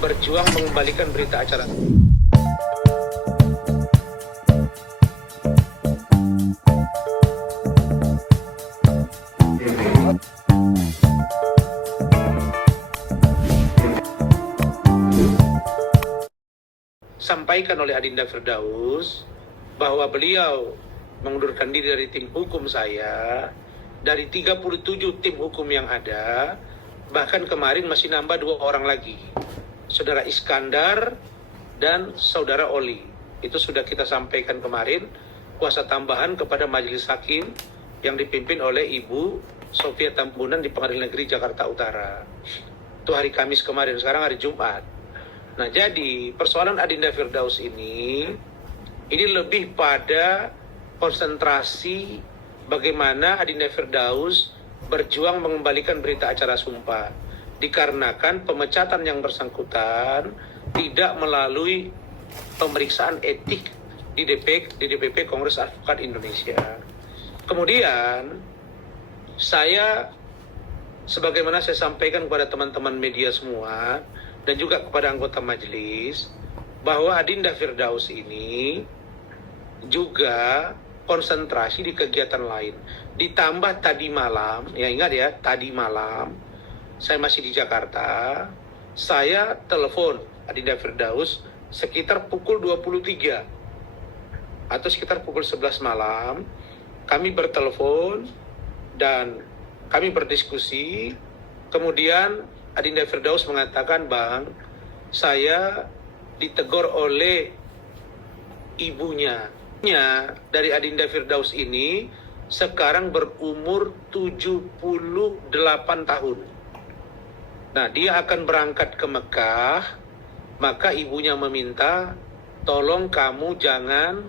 berjuang mengembalikan berita acara. Sampaikan oleh Adinda Firdaus bahwa beliau mengundurkan diri dari tim hukum saya, dari 37 tim hukum yang ada, bahkan kemarin masih nambah 2 orang lagi, Saudara Iskandar dan Saudara Oli. Itu sudah kita sampaikan kemarin, kuasa tambahan kepada Majelis Hakim yang dipimpin oleh Ibu Sofia Tambunan di Pengadilan Negeri Jakarta Utara. Itu hari Kamis kemarin, sekarang hari Jumat. Nah, jadi persoalan Adinda Firdaus ini lebih pada konsentrasi bagaimana Adinda Firdaus berjuang mengembalikan berita acara sumpah. Dikarenakan pemecatan yang bersangkutan tidak melalui pemeriksaan etik di DPP Kongres Advokat Indonesia. Kemudian saya, sebagaimana saya sampaikan kepada teman-teman media semua dan juga kepada anggota majelis, bahwa Adinda Firdaus ini juga konsentrasi di kegiatan lain. Ditambah tadi malam, ya ingat ya, tadi malam saya masih di Jakarta, saya telepon Adinda Firdaus sekitar pukul 23 atau sekitar pukul 11 malam. Kami bertelepon dan kami berdiskusi. Kemudian Adinda Firdaus mengatakan, "Bang, saya ditegur oleh ibunya." Dari Adinda Firdaus ini sekarang berumur 78 tahun. Nah, dia akan berangkat ke Mekah, maka ibunya meminta, "Tolong kamu jangan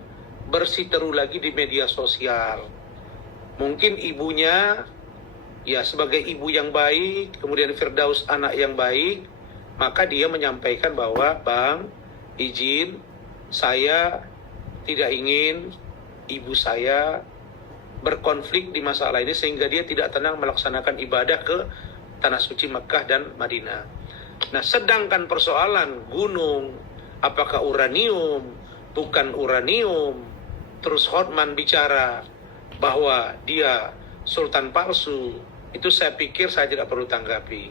bersiteru lagi di media sosial." Mungkin ibunya, ya sebagai ibu yang baik, kemudian Firdaus anak yang baik, maka dia menyampaikan bahwa, "Bang, izin, saya tidak ingin ibu saya berkonflik di masalah ini sehingga dia tidak tenang melaksanakan ibadah ke Tanah Suci Mekah dan Madinah." Nah, sedangkan persoalan gunung, apakah uranium, bukan uranium, terus Hotman bicara bahwa dia sultan palsu, itu saya pikir saya tidak perlu tanggapi.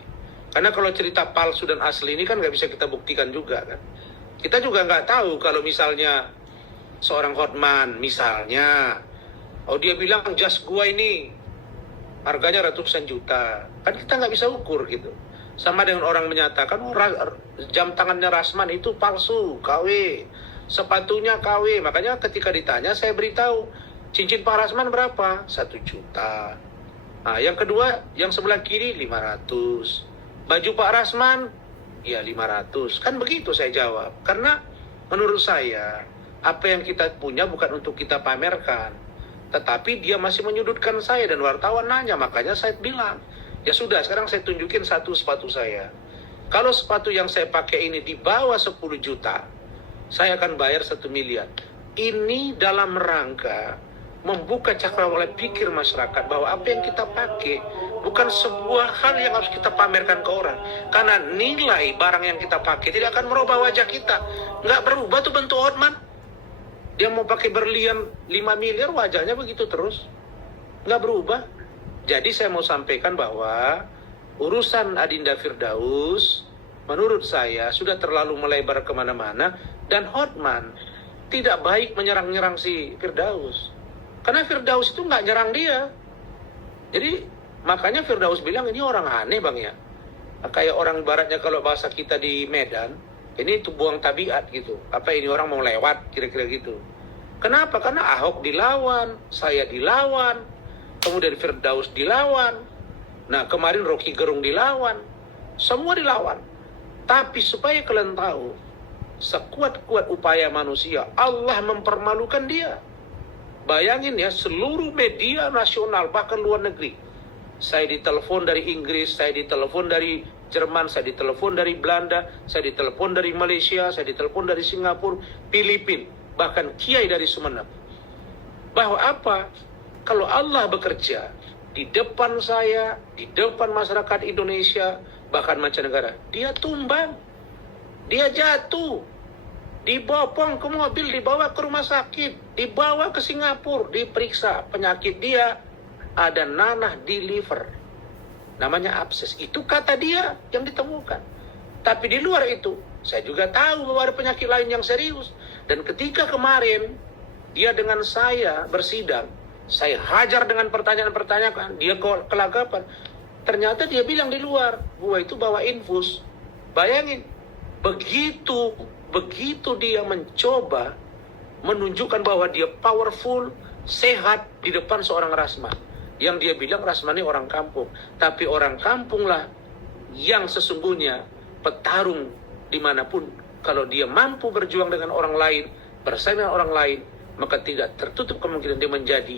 Karena kalau cerita palsu dan asli ini kan nggak bisa kita buktikan juga kan. Kita juga nggak tahu kalau misalnya seorang Hotman misalnya, oh dia bilang jas gua ini harganya ratusan juta, kan kita nggak bisa ukur gitu. Sama dengan orang menyatakan, oh, jam tangannya Rasman itu palsu, KW, sepatunya KW. Makanya ketika ditanya saya beritahu, cincin Pak Rasman berapa? 1 juta. Nah, yang kedua, yang sebelah kiri 500. Baju Pak Rasman, ya 500. Kan begitu saya jawab. Karena menurut saya, apa yang kita punya bukan untuk kita pamerkan. Tetapi dia masih menyudutkan saya dan wartawan nanya. Makanya saya bilang, ya sudah, sekarang saya tunjukin satu sepatu saya. Kalau sepatu yang saya pakai ini di bawah 10 juta, saya akan bayar 1 miliar. Ini dalam rangka membuka cakrawala pikir masyarakat bahwa apa yang kita pakai bukan sebuah hal yang harus kita pamerkan ke orang. Karena nilai barang yang kita pakai tidak akan merubah wajah kita. Nggak berubah tuh bentuk Hotman. Dia mau pakai berlian 5 miliar, wajahnya begitu terus. Nggak berubah. Jadi saya mau sampaikan bahwa urusan Adinda Firdaus menurut saya sudah terlalu melebar kemana-mana. Dan Hotman tidak baik menyerang-nyerang si Firdaus. Karena Firdaus itu nggak nyerang dia. Jadi makanya Firdaus bilang ini orang aneh bang ya. Kayak orang baratnya kalau bahasa kita di Medan, ini tuh buang tabiat gitu. Apa ini orang mau lewat kira-kira gitu. Kenapa? Karena Ahok dilawan, saya dilawan, kemudian Firdaus dilawan. Nah kemarin Rocky Gerung dilawan. Semua dilawan. Tapi supaya kalian tahu, sekuat-kuat upaya manusia, Allah mempermalukan dia. Bayangin ya, seluruh media nasional, bahkan luar negeri. Saya ditelepon dari Inggris, saya ditelepon dari Jerman, saya ditelepon dari Belanda, saya ditelepon dari Malaysia, saya ditelepon dari Singapura, Filipina, bahkan kiai dari Sumeneb. Bahwa apa? Kalau Allah bekerja di depan saya, di depan masyarakat Indonesia, bahkan mancanegara, dia tumbang. Dia jatuh, dibopong ke mobil, dibawa ke rumah sakit, dibawa ke Singapura, diperiksa penyakit dia ada nanah di liver, namanya abses. Itu kata dia yang ditemukan. Tapi di luar itu, saya juga tahu bahwa ada penyakit lain yang serius. Dan ketika kemarin dia dengan saya bersidang, saya hajar dengan pertanyaan-pertanyaan, dia kelagapan. Ternyata dia bilang di luar, gua itu bawa infus. Bayangin, begitu dia mencoba menunjukkan bahwa dia powerful, sehat di depan seorang Rasman. Yang dia bilang Rasman ini orang kampung. Tapi orang kampunglah yang sesungguhnya petarung dimanapun. Kalau dia mampu berjuang dengan orang lain, bersaing dengan orang lain, maka tidak tertutup kemungkinan dia menjadi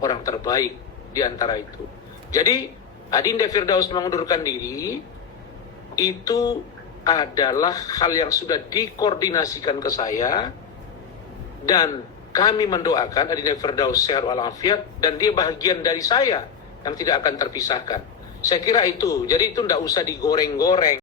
orang terbaik di antara itu. Jadi Adinda Firdaus mengundurkan diri itu adalah hal yang sudah dikoordinasikan ke saya, dan kami mendoakan Adinda Firdaus sehat walafiat, dan dia bagian dari saya yang tidak akan terpisahkan. Saya kira itu, jadi itu tidak usah digoreng-goreng.